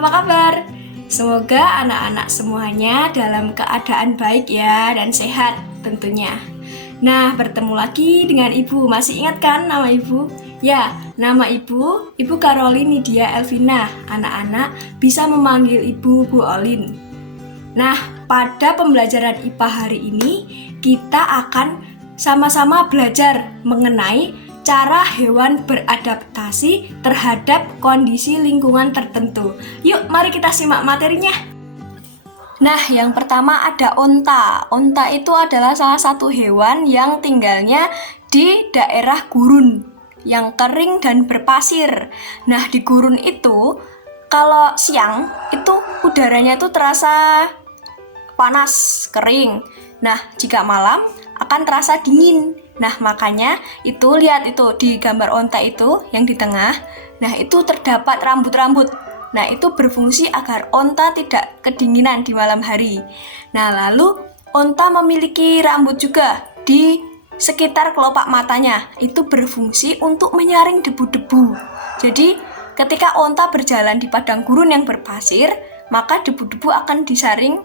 apa kabar? Semoga anak-anak semuanya dalam keadaan baik ya dan sehat tentunya. Nah, bertemu lagi dengan Ibu. Masih ingat kan nama Ibu? Ya, nama Ibu Caroline Nidia Elvina. Anak-anak bisa memanggil Ibu Bu Olin. Nah, pada pembelajaran IPA hari ini kita akan sama-sama belajar mengenai cara hewan beradaptasi terhadap kondisi lingkungan tertentu. Yuk, mari kita simak materinya. Nah, yang pertama ada onta. Onta itu adalah salah satu hewan yang tinggalnya di daerah gurun yang kering dan berpasir. Nah, di gurun itu kalau siang itu udaranya itu terasa panas, kering. Nah, jika malam akan terasa dingin. Nah, makanya itu lihat itu di gambar onta itu yang di tengah. Nah, itu terdapat rambut-rambut. Nah, itu berfungsi agar onta tidak kedinginan di malam hari. Nah, lalu onta memiliki rambut juga di sekitar kelopak matanya. Itu berfungsi untuk menyaring debu-debu. Jadi, ketika onta berjalan di padang gurun yang berpasir, maka debu-debu akan disaring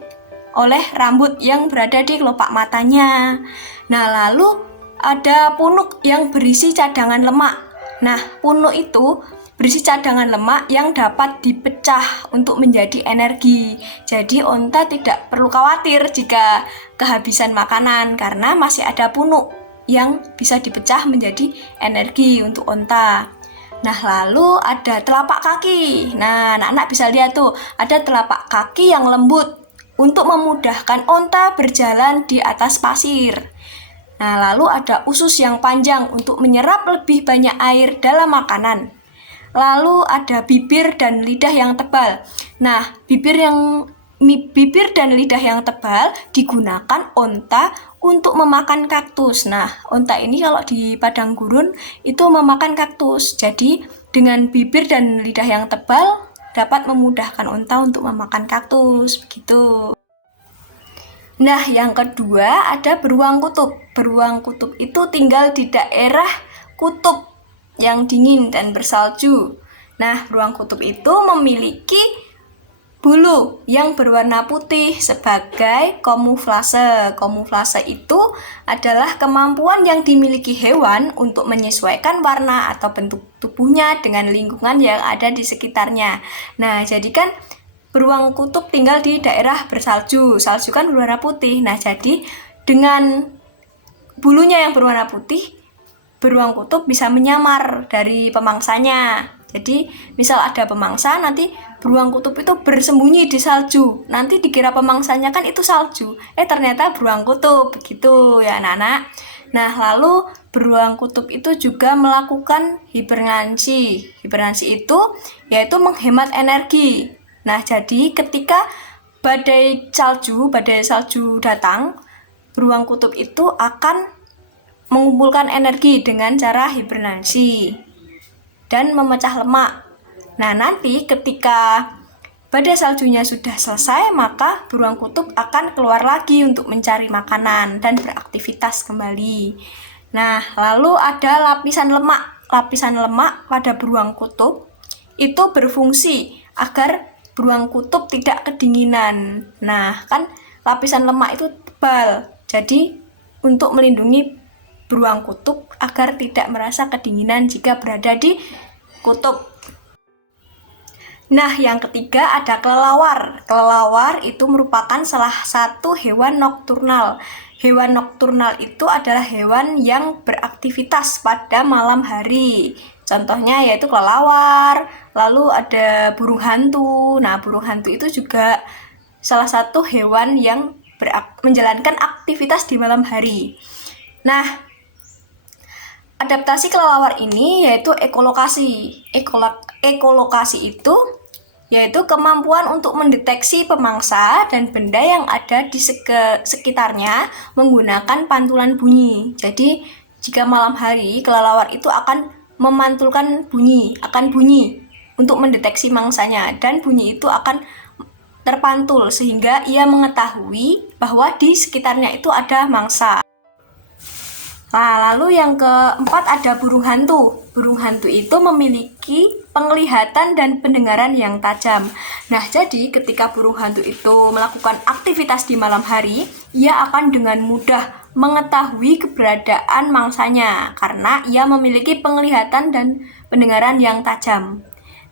oleh rambut yang berada di kelopak matanya. Nah, lalu ada punuk yang berisi cadangan lemak. Nah, punuk itu berisi cadangan lemak yang dapat dipecah untuk menjadi energi. Jadi, onta tidak perlu khawatir jika kehabisan makanan karena masih ada punuk yang bisa dipecah menjadi energi untuk onta. Nah, lalu ada telapak kaki. Nah, anak-anak bisa lihat tuh, ada telapak kaki yang lembut untuk memudahkan onta berjalan di atas pasir. Nah, lalu ada usus yang panjang untuk menyerap lebih banyak air dalam makanan. Lalu ada bibir dan lidah yang tebal. Nah, bibir dan lidah yang tebal digunakan onta untuk memakan kaktus. Nah, onta ini kalau di padang gurun itu memakan kaktus. Jadi, dengan bibir dan lidah yang tebal dapat memudahkan onta untuk memakan kaktus, begitu. Nah, yang kedua ada beruang kutub. Beruang kutub itu tinggal di daerah kutub yang dingin dan bersalju. Nah, beruang kutub itu memiliki bulu yang berwarna putih sebagai kamuflase. Kamuflase itu adalah kemampuan yang dimiliki hewan untuk menyesuaikan warna atau bentuk tubuhnya dengan lingkungan yang ada di sekitarnya. Nah, jadi kan beruang kutub tinggal di daerah bersalju. Salju kan berwarna putih. Nah, jadi dengan bulunya yang berwarna putih, beruang kutub bisa menyamar dari pemangsanya. Jadi, misal ada pemangsa, nanti beruang kutub itu bersembunyi di salju. Nanti dikira pemangsanya kan itu salju. Ternyata beruang kutub. Begitu ya anak-anak. Nah, lalu beruang kutub itu juga melakukan hibernasi. Hibernasi itu yaitu menghemat energi. Nah, jadi ketika badai salju datang, beruang kutub itu akan mengumpulkan energi dengan cara hibernasi dan memecah lemak. Nah, nanti ketika badai saljunya sudah selesai, maka beruang kutub akan keluar lagi untuk mencari makanan dan beraktivitas kembali. Nah, lalu ada lapisan lemak. Lapisan lemak pada beruang kutub itu berfungsi agar beruang kutub tidak kedinginan. Nah, kan lapisan lemak itu tebal. Jadi, untuk melindungi beruang kutub agar tidak merasa kedinginan jika berada di kutub. Nah, yang ketiga ada kelelawar. Kelelawar itu merupakan salah satu hewan nokturnal. Hewan nokturnal itu adalah hewan yang beraktivitas pada malam hari. Contohnya yaitu kelelawar, lalu ada burung hantu. Nah, burung hantu itu juga salah satu hewan yang menjalankan aktivitas di malam hari. Nah, adaptasi kelelawar ini yaitu ekolokasi. Ekolokasi itu yaitu kemampuan untuk mendeteksi pemangsa dan benda yang ada di sekitarnya menggunakan pantulan bunyi. Jadi, jika malam hari kelelawar itu akan memantulkan bunyi, akan bunyi untuk mendeteksi mangsanya, dan bunyi itu akan terpantul sehingga ia mengetahui bahwa di sekitarnya itu ada mangsa. Nah, lalu yang keempat ada burung hantu. Burung hantu itu memiliki penglihatan dan pendengaran yang tajam. Nah, jadi ketika burung hantu itu melakukan aktivitas di malam hari, ia akan dengan mudah mengetahui keberadaan mangsanya karena ia memiliki penglihatan dan pendengaran yang tajam.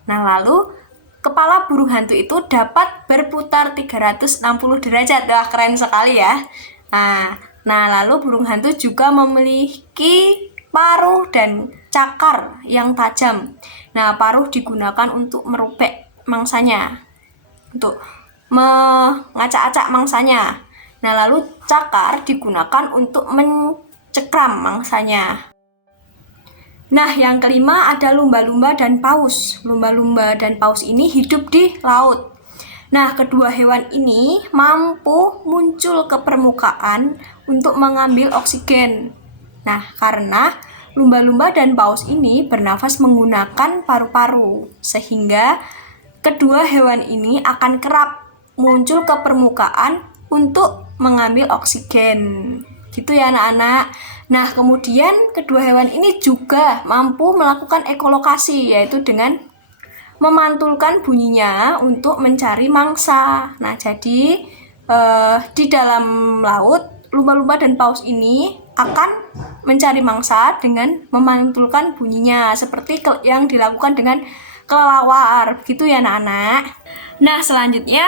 Nah, lalu kepala burung hantu itu dapat berputar 360 derajat. Wah, keren sekali ya. Nah, lalu burung hantu juga memiliki paruh dan cakar yang tajam. Nah, paruh digunakan untuk merobek mangsanya, untuk mengacak-acak mangsanya. Nah, lalu cakar digunakan untuk mencekram mangsanya. Nah, yang kelima ada lumba-lumba dan paus. Lumba-lumba dan paus ini hidup di laut. Nah, kedua hewan ini mampu muncul ke permukaan untuk mengambil oksigen. Nah, karena lumba-lumba dan paus ini bernafas menggunakan paru-paru, sehingga kedua hewan ini akan kerap muncul ke permukaan untuk mengambil oksigen. Gitu ya anak-anak. Nah, kemudian kedua hewan ini juga mampu melakukan ekolokasi, yaitu dengan memantulkan bunyinya untuk mencari mangsa. Nah, jadi di dalam laut, lumba-lumba dan paus ini akan mencari mangsa dengan memantulkan bunyinya, seperti yang dilakukan dengan kelelawar. Begitu ya anak-anak. Nah, selanjutnya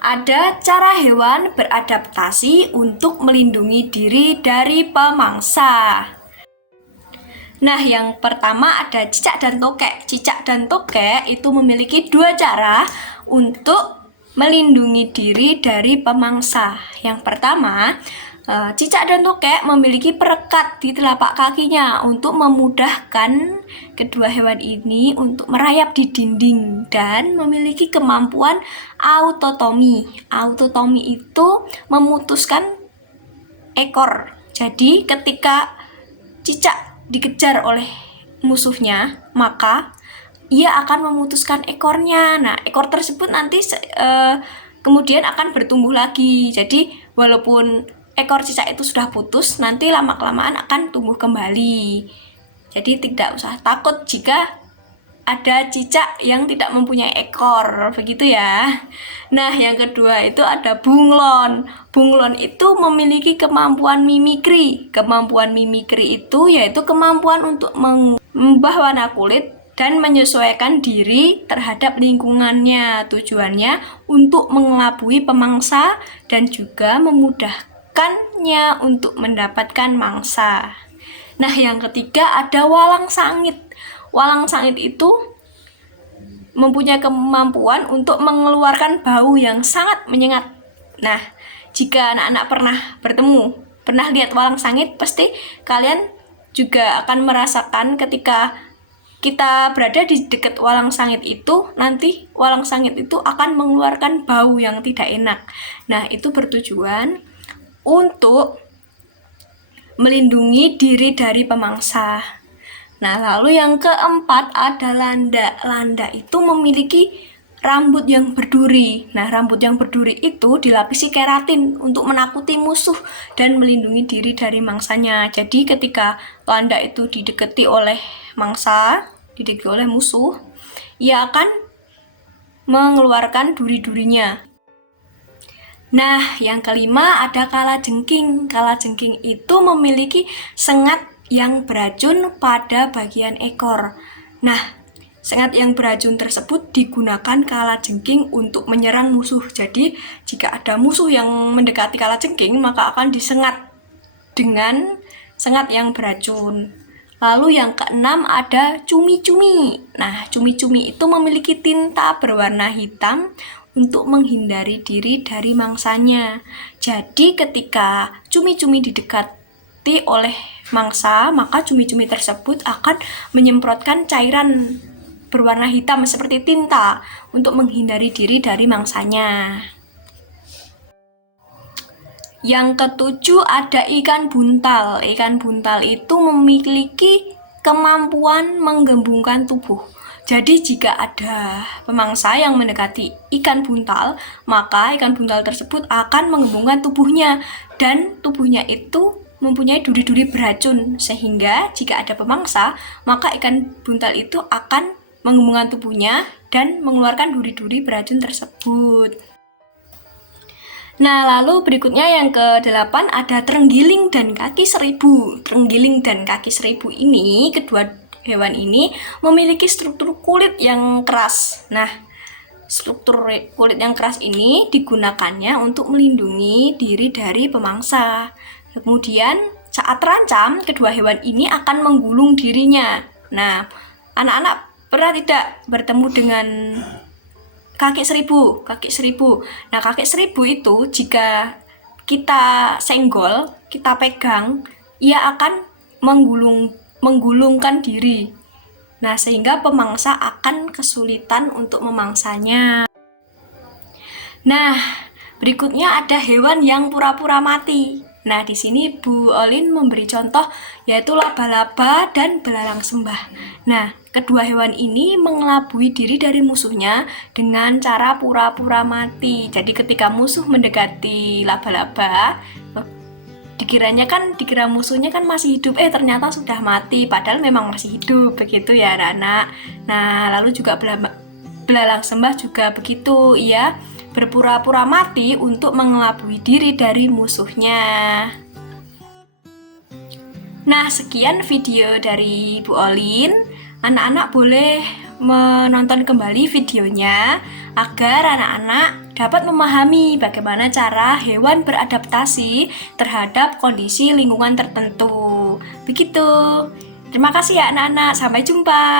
ada cara hewan beradaptasi untuk melindungi diri dari pemangsa. Nah, yang pertama ada cicak dan tokek. Cicak dan tokek itu memiliki dua cara untuk melindungi diri dari pemangsa. Yang pertama, cicak dan tokek memiliki perekat di telapak kakinya untuk memudahkan kedua hewan ini untuk merayap di dinding dan memiliki kemampuan autotomi. Autotomi itu memutuskan ekor. Jadi ketika cicak dikejar oleh musuhnya, maka ia akan memutuskan ekornya. Nah, ekor tersebut nanti kemudian akan bertumbuh lagi. Jadi walaupun ekor cicak itu sudah putus, nanti lama-kelamaan akan tumbuh kembali. Jadi tidak usah takut jika ada cicak yang tidak mempunyai ekor, begitu ya. Nah, yang kedua itu ada bunglon. Bunglon itu memiliki kemampuan mimikri. Kemampuan mimikri itu yaitu kemampuan untuk mengubah warna kulit dan menyesuaikan diri terhadap lingkungannya. Tujuannya untuk mengelabui pemangsa dan juga memudahkannya untuk mendapatkan mangsa. Nah, yang ketiga ada walang sangit. Walang sangit itu mempunyai kemampuan untuk mengeluarkan bau yang sangat menyengat. Nah, jika anak-anak pernah lihat walang sangit, pasti kalian juga akan merasakan ketika kita berada di dekat walang sangit itu, nanti walang sangit itu akan mengeluarkan bau yang tidak enak. Nah, itu bertujuan untuk melindungi diri dari pemangsa. Nah, lalu yang keempat ada landa. Landa itu memiliki rambut yang berduri. Nah, rambut yang berduri itu dilapisi keratin untuk menakuti musuh dan melindungi diri dari mangsanya. Jadi ketika landa itu didekati oleh mangsa, didekati oleh musuh, ia akan mengeluarkan duri-durinya. Nah, yang kelima ada kalajengking. Kalajengking itu memiliki sengat yang beracun pada bagian ekor. Nah, sengat yang beracun tersebut digunakan kalajengking untuk menyerang musuh. Jadi, jika ada musuh yang mendekati kalajengking, maka akan disengat dengan sengat yang beracun. Lalu yang keenam ada cumi-cumi. Nah, cumi-cumi itu memiliki tinta berwarna hitam untuk menghindari diri dari mangsanya. Jadi, ketika cumi-cumi didekati oleh mangsa, maka cumi-cumi tersebut akan menyemprotkan cairan berwarna hitam seperti tinta untuk menghindari diri dari mangsanya. Yang ketujuh ada ikan buntal. Ikan buntal itu memiliki kemampuan menggembungkan tubuh. Jadi jika ada pemangsa yang mendekati ikan buntal, maka ikan buntal tersebut akan menggembungkan tubuhnya dan tubuhnya itu mempunyai duri-duri beracun, sehingga jika ada pemangsa, maka ikan buntal itu akan menggembungkan tubuhnya dan mengeluarkan duri-duri beracun tersebut. Nah, lalu berikutnya yang ke-8 ada terenggiling dan kaki seribu. Terenggiling dan kaki seribu ini, kedua hewan ini memiliki struktur kulit yang keras. Nah, struktur kulit yang keras ini digunakannya untuk melindungi diri dari pemangsa. Kemudian, saat terancam, kedua hewan ini akan menggulung dirinya. Nah, anak-anak pernah tidak bertemu dengan kaki seribu? Nah, kaki seribu itu jika kita senggol, kita pegang, ia akan menggulungkan diri. Nah, sehingga pemangsa akan kesulitan untuk memangsanya. Nah, berikutnya ada hewan yang pura-pura mati. Nah, di sini Bu Olin memberi contoh yaitu laba-laba dan belalang sembah. Nah, kedua hewan ini mengelabui diri dari musuhnya dengan cara pura-pura mati. Jadi ketika musuh mendekati laba-laba, dikira musuhnya kan masih hidup, ternyata sudah mati, padahal memang masih hidup, begitu ya anak-anak. Nah, lalu juga belalang sembah juga begitu, ia berpura-pura mati untuk mengelabui diri dari musuhnya. Nah, sekian video dari Bu Olin. Anak-anak boleh menonton kembali videonya agar anak-anak dapat memahami bagaimana cara hewan beradaptasi terhadap kondisi lingkungan tertentu. Begitu. Terima kasih ya anak-anak. Sampai jumpa.